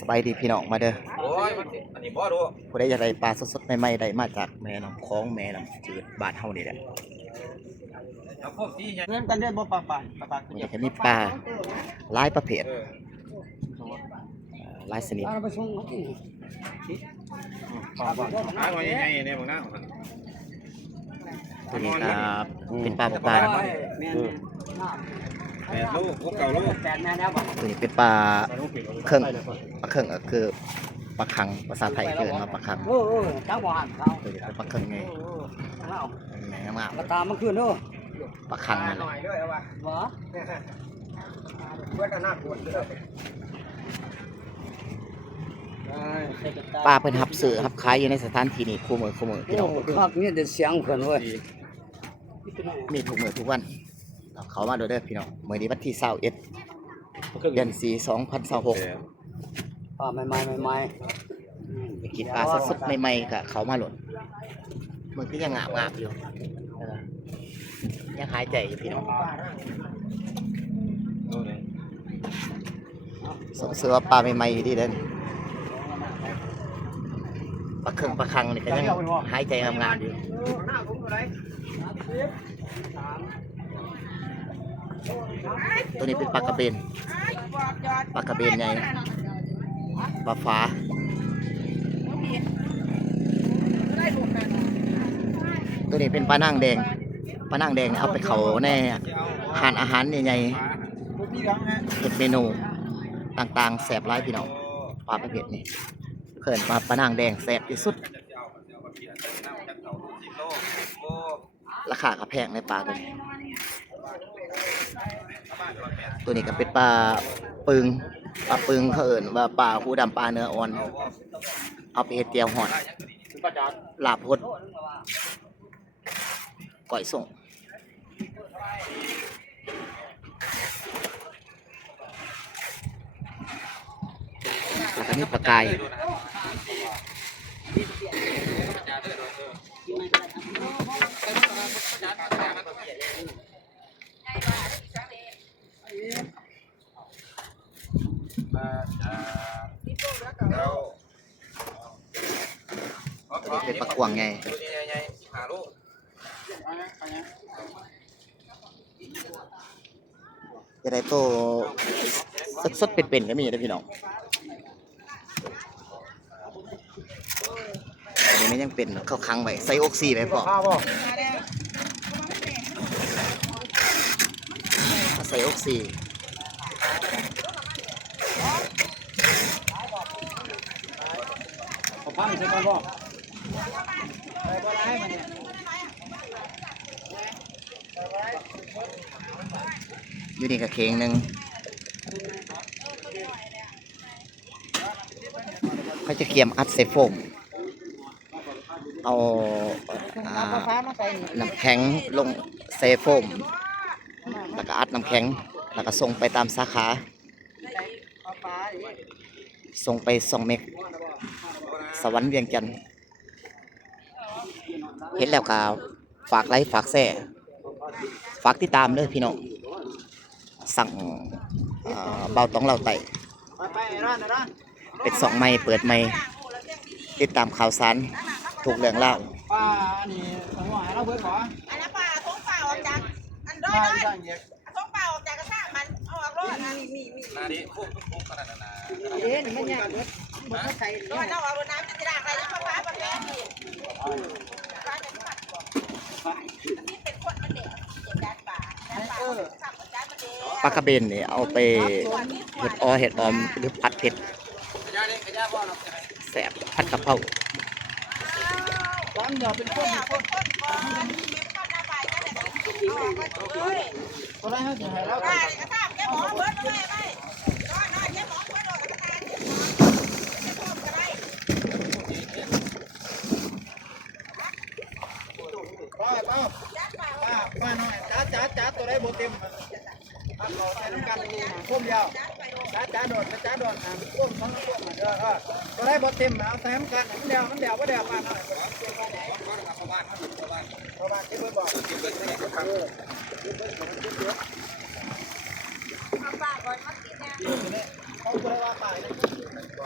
สบายดีพี่น้องมาเด้อโอ้ยมันอันนี้บ่ดูผู้ใดอยากได้ปลาสดๆใหม่ๆได้มาจากแม่น้ำคลองแม่น้ำจืดบ้านเฮานี่แหละแล้วพวกที่ยัง เพื่อนกันได้บ่ปลามันจะมีปลาหลายประเภทหลายชนิด ไปส่งเขาที่ หาว่าใหญ่ๆเนี่ยบางหน้าของมัน ตัวนี้ก็เป็นปลาปลา แม่น 8 ลูกพวกเก่าลูก แปดแม่แล้วบ่ ตัวนี้เป็นปลาเครื่องปลาเครื่องก็คือปลาคังภาษาไทยคือว่าปลาคัง เจ้าบ่หันเขา ตัวนี้เป็นปลาเครื่องไง เอา แม่งาม มาตามมันคืนเด้อ ปลาคังนั่นแหละ บ่ เพื่อนหน้าปวดเด้อ ปลาเพิ่นรับซื้อรับขายอยู่ในสถานที่นี้คู่มือพี่น้อง คักนี่แต่เสียงเพิ่นเว้ย มีทุกมื้อทุกวันเขามาโดยเด้อพี่น้องมื้อนี้วันที่21เดือน4 2026 ปลาใหม่ไปกินปลาสดๆใหม่ๆก็เขามาหล่นมันก็ยังงาบอยู่ยังหายใจอยู่พี่น้องสงสัยว่าปลาใหม่ๆอยู่ดีเด้อปลาเครื่องปลาคังนี่ก็ยังหายใจงามๆอยู่ตัวนี้เป็นปลากระเบนไงปลาฟ้าตัวนี้เป็นปลานางแดงเนี่ยเอาไปเขาในอาหารใหญ่ๆเห็ดเมนูต่างๆแสบร้ายพี่น้องปลาประเภทนี้เขินปลานางแดงแสบที่สุดราคาก็แพงในปลาตัวนี้ก็เป็นปลาปึงเขาเอิ้นว่าปลาหูดำปลาเนื้ออ่อนเอาไปเฮ็ดเจียวหอดลาบพดก่อยส่งแล้วก็มีปลากายตัวนี้เป็นปลากวางไงจะได้โตสดๆเป็นๆก็มีนะพี่น้องอันนี้มันยังเป็นเข้าคังไว้ใส่อกซีไปพอใส่อกซีพังใช่ก่อนบ่ อยู่นี่ก็เข่งหนึ่งเขาจะเกี่ยมอัดใส่โฟมเอาน้ำแข็งลงใส่โฟมแล้วก็อัดน้ำแข็งแล้วก็ส่งไปตามสาขาส่งไป2 เมกสวรรค์เวียงจันทร์เห็นแล้วก็ฝากไลค์ฝากแชร์ฝากติดตามเด้อพี่น้องสั่งเบาต้องเราไต่เป็น2 ไม้เปิดไม้ติดตามข่าวสารทุกเรื่องเล่าป้านี่ทั้งหมดให้เราเบิดบ่อันนั้นปลาท้องเปล่าออกจากอันร้อยท้องเปล่าออกจากกระทะมันเอาออกรอดนะมีนาดิพวกขนาดนั้นนะ เด้นี่มันยากเบิดบ่เข้าใจ รอดเอาเอาน้ำจะด่างอะไรจะฟ้าประเภทนี้ฟ้าจะผัดก่อนอันนี้เป็นคนมันเด็กด้านป่าสับด้านมันเด็ก ปลากระเบนเนี่ยเอาไปเห็ดออมหรือผัดเผ็ดแสบผัดกะเพรา ร้านเดียวเป็นคนตัวแรกเขาจะให้เราได้กระทะแกหมอเบิร์ดเลยไหมร้อนแกหมอเบิร์ดโดนกระทะป้าหน่อยจ้าตัวได้โบเต็มเราใช้น้ำกันพุ่มยาวจ้าโดดพุ่มทั้งพุ่มตัวได้โบเต็มเอาใส่น้ำกันมันเดียวป้าหน่อยประมาณที่เบิร์ดบอก ก่อนมากินเนี่ย เขาบริวารป่าเลย ปล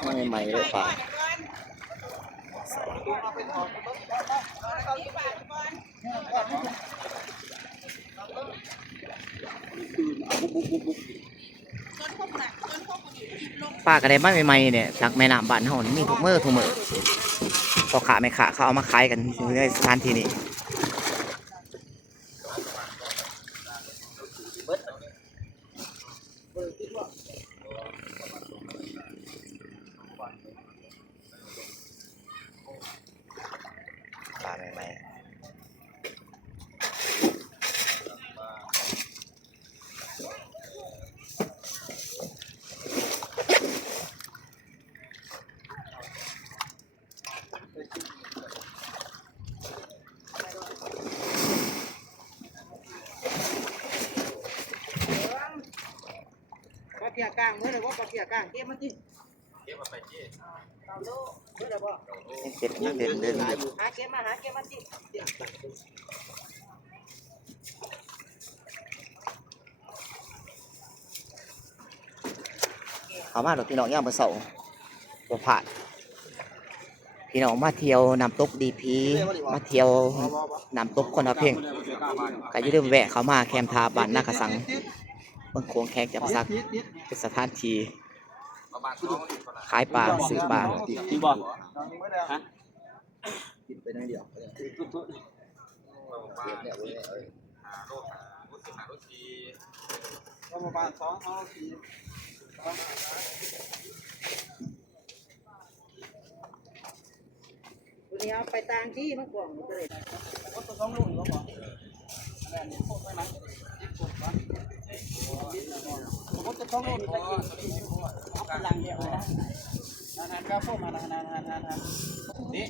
า ไม่ใหม่เลยป่า เอาเป็นของ ที่ปลาก่อนต้นพวกน่ะต้นพวกมันลง ป้าก็ได้มาใหม่ๆเนี่ยจากแม่น้ำบ้านเฮานี่มีทุกมื้อพ่อค้าแม่ค้าเขาเอามาขายกันในสถานที่นี้ปลาใหม่ๆปลาเกียกลางเมื่อไหร่ว่าปลาเกียกลางเก็บมันที่ เก็บมาไปที่ เมื่อไหร่ว่า เด็ดเด็ดเด็ด หาเก็บมันที่ เอามาดอกพี่น้องย่างมาเสาบ่ผ่านพี่น้องมาเที่ยวน้ำตกดีพีมาเที่ยวน้ำตกคนละเพ่งก็อย่าลืมแวะเข้ามาแคมทาบ้านนากระสังเมืองโขงแขกจับซักเป็นสถานที่ ประมาณ2 ขายปลาซื้อปลา ที่บ่ฮะ โลหาโลที ประมาณ2 4 วันนี้เอาไปตางที่มากกว่าเลย ก็ตัว2 ลูกแล้วบ่แม่นี่พวกไม่มั้งผมจะ2 ลูกตะกี้เอาพลังเดียวนะนั่นๆก็พวกมานั่นนี่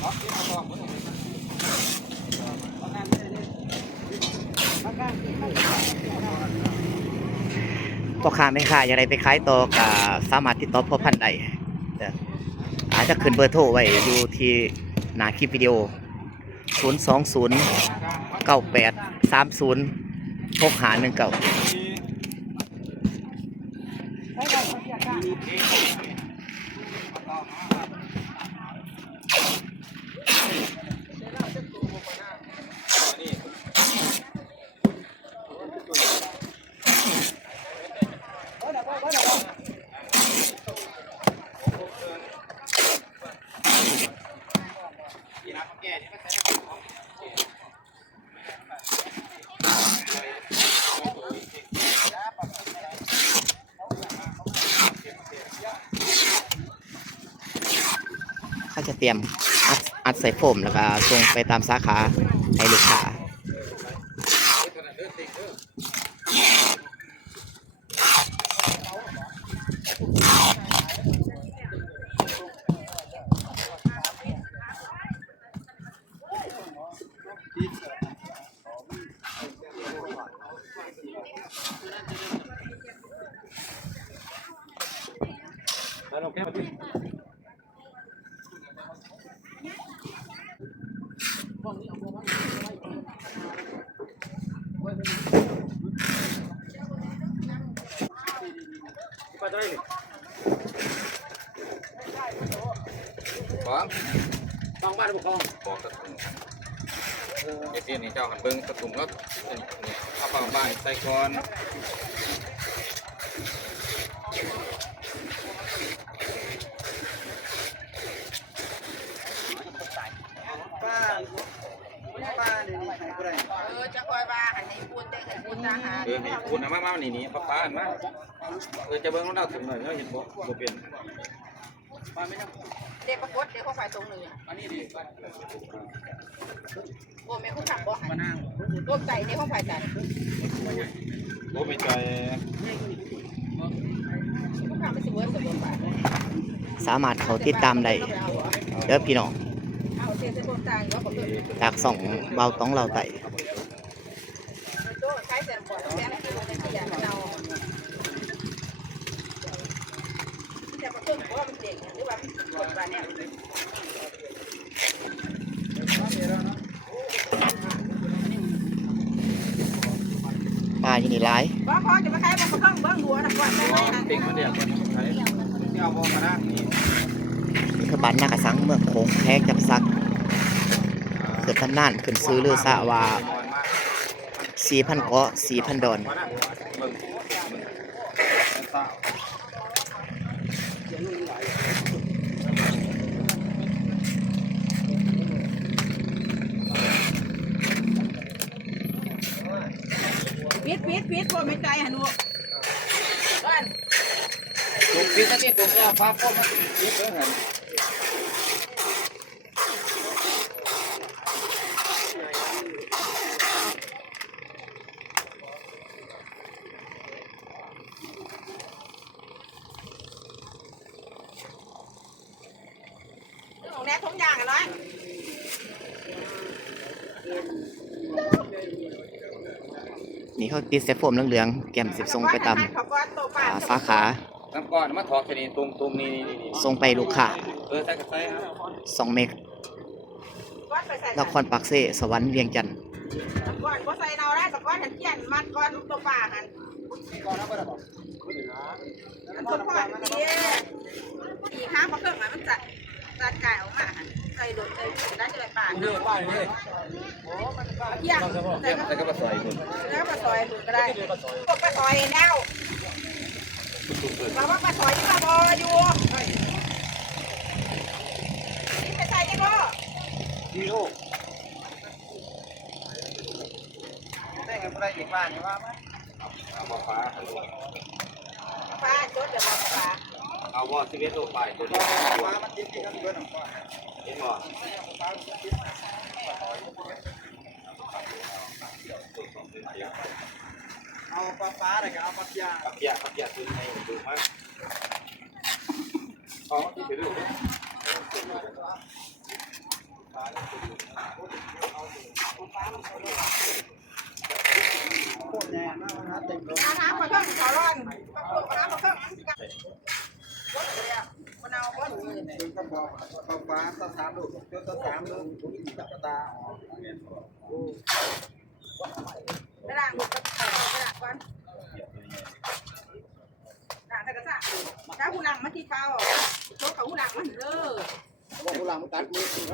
เนาะที่มาบอกมึง พ่อค้าแม่ค้าอย่างไรไปขายต่อก็สามารถติดต่อพ่อพันธุ์ได้เด้ออาจจะขึ้นเบอร์โทรไว้อยู่ที่หน้าคลิปวิดีโอ020 98 30 6519เขาจะเตรียมอัดใส่โฟมแล้วก็ส่งไปตามสาขาให้ลูกค้าต้องบ้านผู้ปกครองบอกตะตุ่มไอ้ที่นี่เจ้าหันเบิ้งตะตุ่มแล้วเนี่ยเอาเปล่าบ้านใส่ก่อน ป้านี่ให้กูได้ จะคอยว่าอันนี้พูดได้กันพูดทหาร นี่คุณเอามานี่ป้าอันมาจะเบิ้งเราถึงหน่อยเห็นบ่เป็น เด็กประกวดเด็กเขาฝ่ายตรงหนึ่งอันนี้ดีโอ้แม่เขาขับบ่หันโอ้ใจเด็กเขาฝ่ายใจ บ่เป็นใจ เขาขับไม่สิเวิร์สมบูรณ์แบบ สามารถเขาติดตามได้เด้อพี่น้อง เอาเสียสมบูรณ์ต่างก็บอกเลย จากสองเบาต้องเราไต่ โจ้ใช้เสียงบ่อยแม่ไม่รู้ในที่อย่างเราแต่ประตูเพราะว่ามันเด็กหรือว่าคนแบบเนี้ย าอยู่นี่หลาย บ่พอจะมาขายบ่เครื่องเบิ่งหัวน่ะก่อนได้ไหมฮะ ปิ่งมาเดียวกันใช้เจ้าบ่มานั่งนี่ นี่คือบ้านนากระสังเมืองโขงแพงจับซักเกิดตำนานขึ้นซื้อลือซะว่า 4,000 เกาะ 4,000 ดอน ปิดบ่ไม่ใจหะหนูบ้าน ตรงปิดนี่ตรงแล้วฟ้าพ่อมันปิดเด้อหั่น ของแน่ทุกอย่างอ่ะน้อย นี่เขาติดเซฟโฟมเหลืองๆแก้มสิบทรงไปตาม เขาก็โตป่า สาขา น้ำก้อนมาถอกชนิดตรงนี่ ส่งไปลูกค้า ใส่กระใส่ครับ 2 เมก ก้อนไปใส่ นครปักเสสวรรค์เวียงจันทน์ ก้อนบ่ใส่เราได้แต่ก้อนหันเกียนมัดก้อนโตป่าหันคนพ่อดีข้างมาเครื่องมันจัดกายออกมาหันใส่โดดใส่ได้จะได้ป่าเกี่ยงใส่ก็ ใส่กระสอยคุณ แล้วปลาซอยมือก็ได้พวกปลาซอยแล้วเราว่าปลาซอยที่เราบออยู่นี่ไปใส่ยังก็ ดีโอได้เงินอะไรอีกบ้านนี่ว่าไหม เอาบ่ฟ้า ปลาจดเดี๋ยวบอกปลา เอาบ่11โลไปตัวนี้ ฟ้ามันจิ้มที่กันเบิร์นของฟ้า เห็นบ่ เอาปลาฟ้าอะไรกับเอาปลาปยา ขับเปียซื้อให้ดูมั้ยอ๋อที่ถือดู โคตรแน่มากนะเต็มเลย น้ำมาเครื่องขอร้อนน้ำมาเครื่องมันเอาก้อน ดึงกระบอกปลาฟ้าตัวสามลูกตัวสามลูกจับตา กระด่างหมดกระด่างก้อนด่างแต่กระซ่าถ้าหูหลังมาที่เป้าโชว์เขาหูหลังมันเด้อ บอกหลังตัดมือถือ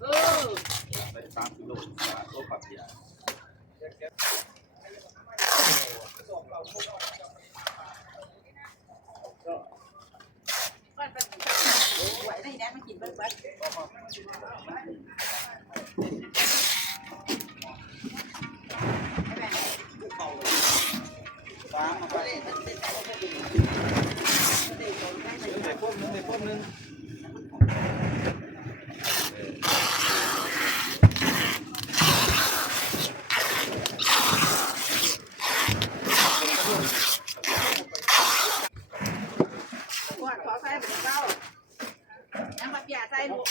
เออ ไป30โลโลขับเปีย ก้อนเป็นไหวได้แน่มันกินเบิ้ลเบิ้ล ฟ้ามาไปใส่พวกนึง ขอใส่เป็นเป้ายังมาเปียใส่ลูก